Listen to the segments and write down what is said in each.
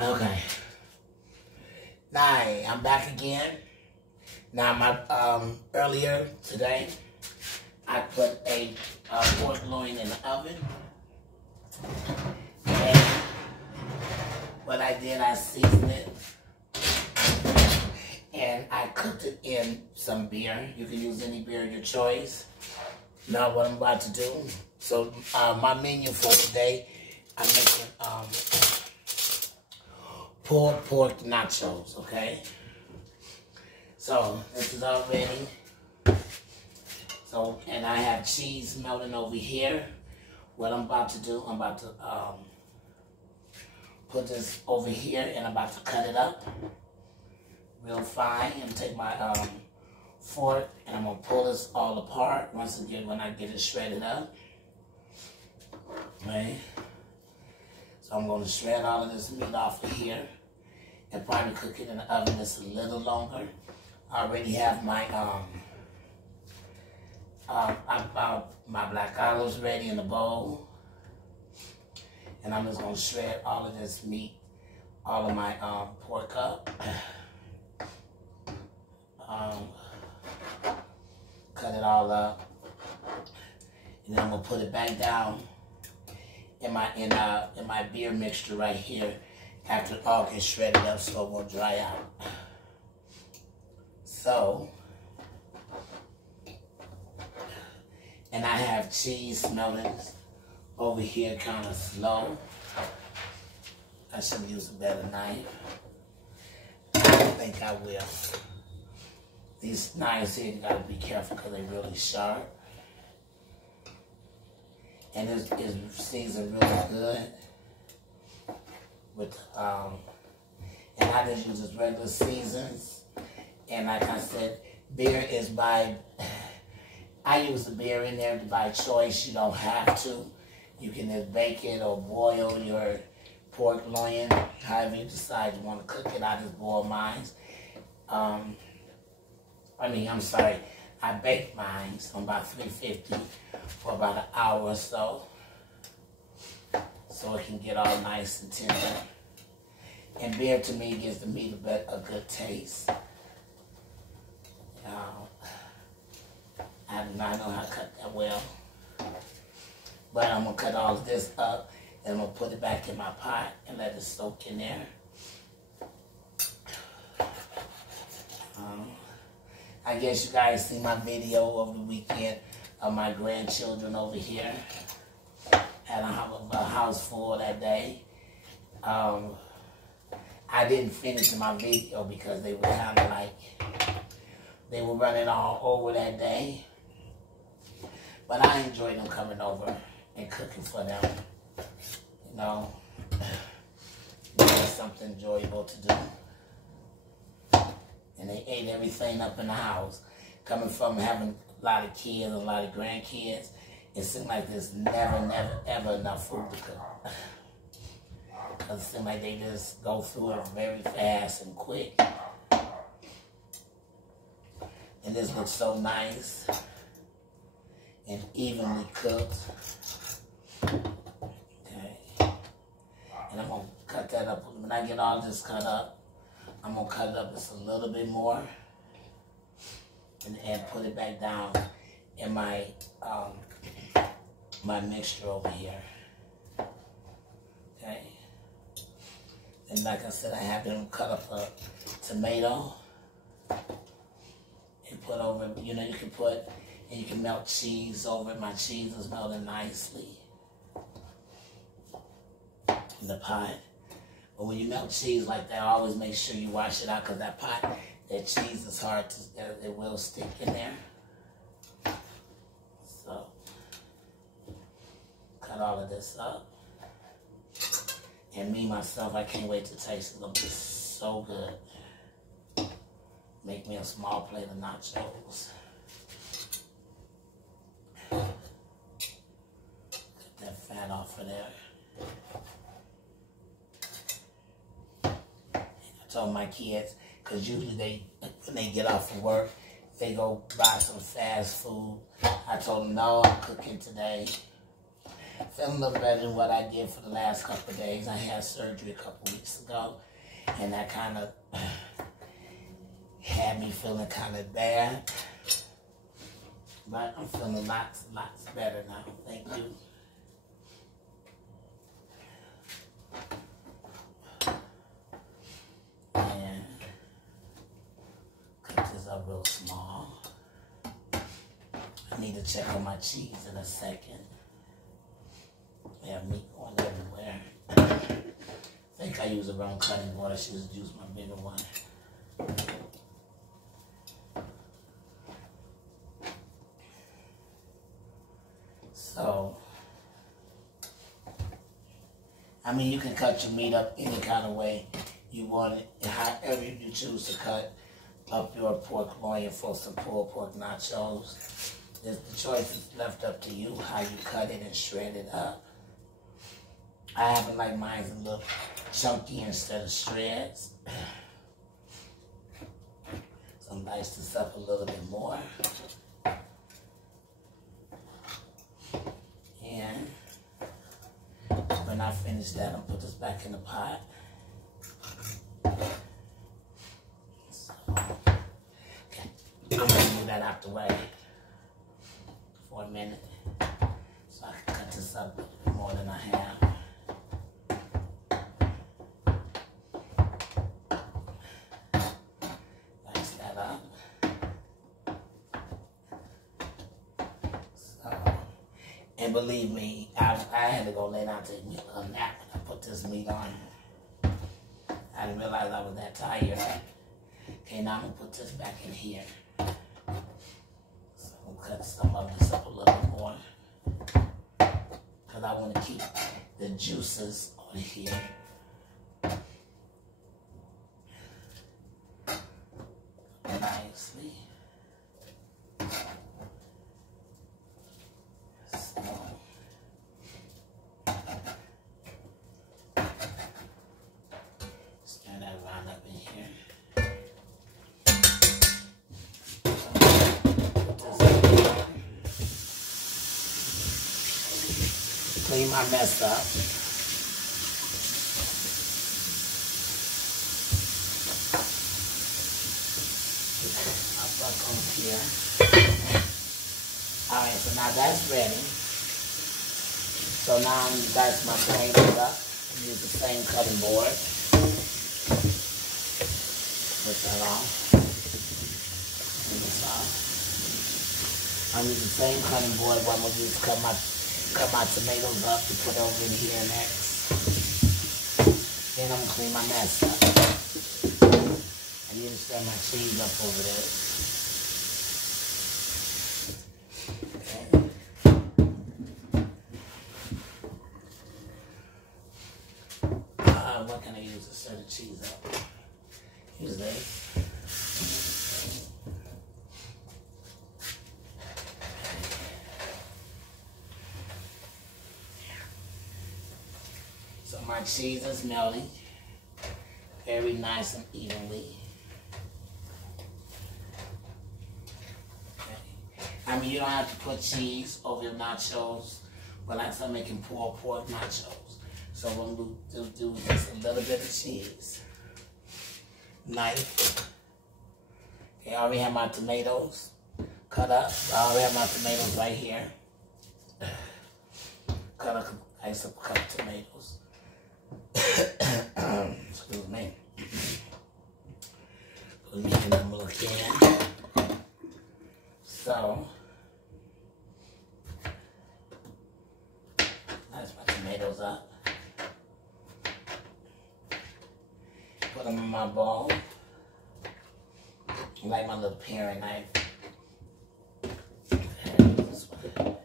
Okay. Now I'm back again. Now my earlier today I put a pork loin in the oven. And what I did, I seasoned it. And I cooked it in some beer. You can use any beer of your choice. Now what I'm about to do. So my menu for today, I'm making pulled pork nachos, okay? So this is all ready. So, and I have cheese melting over here. What I'm about to do, I'm about to put this over here and I'm about to cut it up real fine and take my fork and I'm gonna pull this all apart once again when I get it shredded up. Right? So I'm gonna shred all of this meat off of here and probably cook it in the oven just a little longer. I already have my my black olives ready in the bowl, and I'm just gonna shred all of this meat, all of my pork up, cut it all up, and then I'm gonna put it back down in my beer mixture right here after it all gets shredded up, so it won't dry out. So, and I have cheese melting over here kind of slow. I should use a better knife. I think I will. These knives here, you gotta be careful because they're really sharp. And it's seasoned really good with, and I just use this regular seasons. And like I said, beer is I use the beer in there by choice. You don't have to. You can just bake it or boil your pork loin, however you decide you want to cook it. I just boil mine. I baked mine on about 350 for about an hour or so it can get all nice and tender. And beer to me gives the meat a good taste. I do not know how to cut that well, but I'm going to cut all of this up and I'm going to put it back in my pot and let it soak in there. I guess you guys see my video over the weekend of my grandchildren over here. Had a house full that day. I didn't finish my video because they were kind of like, they were running all over that day. But I enjoyed them coming over and cooking for them. You know, it was something enjoyable to do. And they ate everything up in the house. Coming from having a lot of kids, a lot of grandkids, it seemed like there's never, ever enough food to cook. Because it seemed like they just go through it very fast and quick. And this looks so nice and evenly cooked. Okay. And I'm going to cut that up. When I get all this cut up, I'm going to cut it up just a little bit more and put it back down in my my mixture over here. Okay. And like I said, I have them cut up a tomato. And put over, you know, you can melt cheese over it. My cheese is melting nicely in the pot. But when you melt cheese like that, always make sure you wash it out because that pot, that cheese is hard to, it will stick in there. So, cut all of this up. And me, myself, I can't wait to taste it. It'll be so good. Make me a small plate of nachos. Cut that fat off of there. I told my kids, because usually when they get off of work, they go buy some fast food. I told them, no, I'm cooking today. Feeling a little better than what I did for the last couple of days. I had surgery a couple weeks ago, and that kind of had me feeling kind of bad. But I'm feeling lots better now. Thank you. And cut this up real small. I need to check on my cheese in a second. I have meat going everywhere. I think I used the wrong cutting board. I should have used my bigger one. So, I mean, you can cut your meat up any kind of way you want it, however you choose to cut up your pork loin for some pulled pork nachos. The choice is left up to you, how you cut it and shred it up. I happen like mine a little chunky instead of shreds. So I'm dice this up a little bit more. And when I finish that, I'll put this back in the pot. So, okay. I'm gonna move that out the way for a minute so I can cut this up more than I have. Dice that up. So, and believe me, I had to go lay down to a nap when I put this meat on. I didn't realize I was that tired. Okay, now I'm gonna put this back in here. So I'm gonna cut some of this up a little bit more because I want to keep the juices on here. Nicely. Clean my mess up. I'll buck on here. Alright, so now that's ready. So now I'm going to dice my potatoes up. Use the same cutting board. Put that off. This off. I'm using the same cutting board one I'm going to use to cut my tomatoes up to put over in here next. Then I'm going to clean my mess up. I need to set my cheese up over there. Okay. What can I use to set the cheese up? Use this. So my cheese is melting very nice and evenly. Okay. I mean, you don't have to put cheese over your nachos, but like I'm making pulled pork nachos. So what I'm going to do is just a little bit of cheese. Knife. Okay, I already have my tomatoes cut up. I already have my tomatoes right here. Cut up, nice up cut tomatoes. Excuse me. Put me in the little can. So, that's my tomatoes up. Put them in my bowl. I like my little paring knife. This one.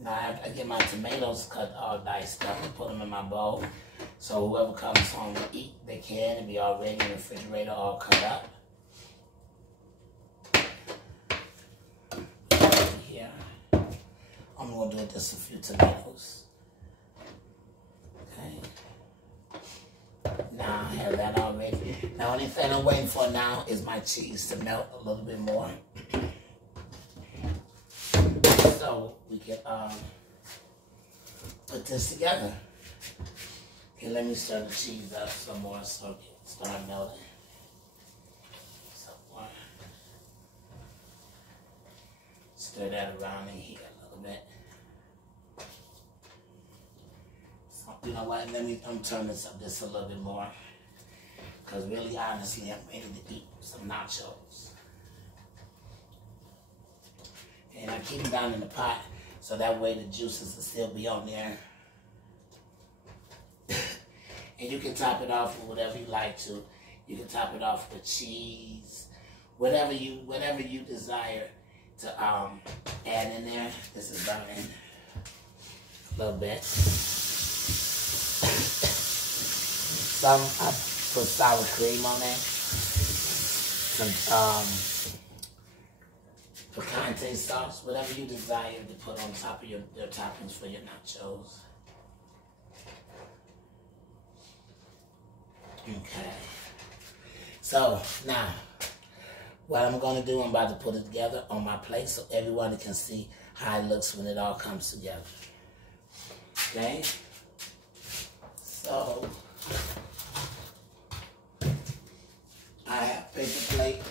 Now I get my tomatoes cut all diced up and put them in my bowl. So whoever comes home to eat, they can. It'll be already in the refrigerator, all cut up. Here, I'm gonna do just a few tomatoes. Okay. Now I have of that already. Now, only thing I'm waiting for now is my cheese to melt a little bit more. So we can put this together. Okay, let me stir the cheese up some more so it can start melting. Stir that around in here a little bit. So, you know what? Let me turn this up just a little bit more. Because really, honestly, I'm ready to eat some nachos. And I keep them down in the pot so that way the juices will still be on there. And you can top it off with whatever you like to. You can top it off with cheese, whatever you desire to add in there. This is burning a little bit. Some I put sour cream on it. Some picante sauce, whatever you desire to put on top of your toppings for your nachos. Okay. So now, what I'm going to do, I'm about to put it together on my plate so everyone can see how it looks when it all comes together. Okay? So, I have paper plate.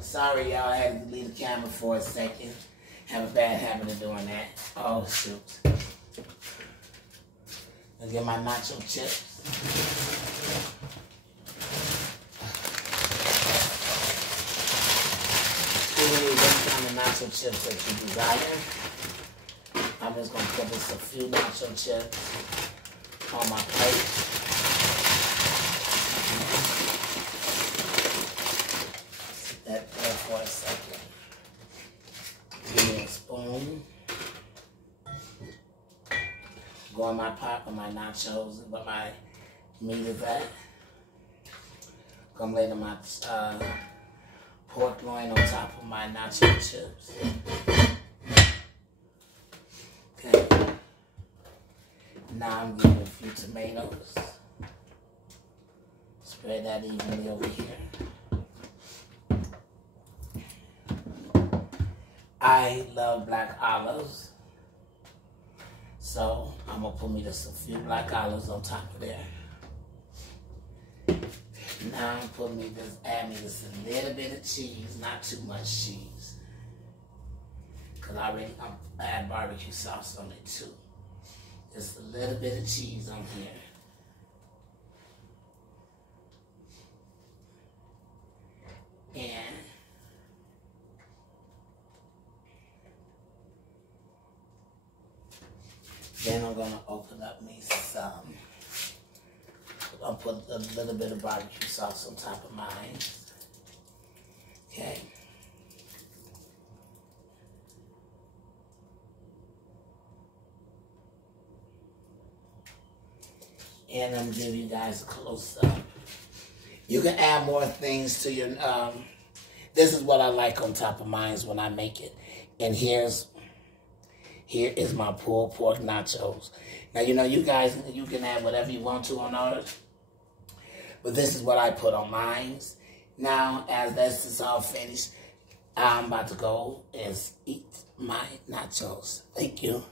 Sorry, y'all, I had to leave the camera for a second. Have a bad habit of doing that. Oh, shoot. Let's get my nacho chips. You can use any kind of nacho chips that you desire. I'm just going to put just a few nacho chips on my plate. Sit that there for a second. Give me a spoon. Go in my pot with my nachos, where my meat is at. Come later my pork loin on top of my nacho chips. Okay. Now I'm giving a few tomatoes. Spread that evenly over here. I love black olives. So I'm gonna put me just a few black olives on top of there. Now I'm putting me add me just a little bit of cheese, not too much cheese. Cause I add barbecue sauce on it too. Just a little bit of cheese on here. And then I'm going to open up me some. I'll put a little bit of barbecue sauce on top of mine. Okay. And I'm going to give you guys a close-up. You can add more things to your, this is what I like on top of mine when I make it. And here is my pulled pork nachos. Now, you know, you guys, you can add whatever you want to on ours. But this is what I put on mine. Now, as this is all finished, I'm about to go and eat my nachos. Thank you.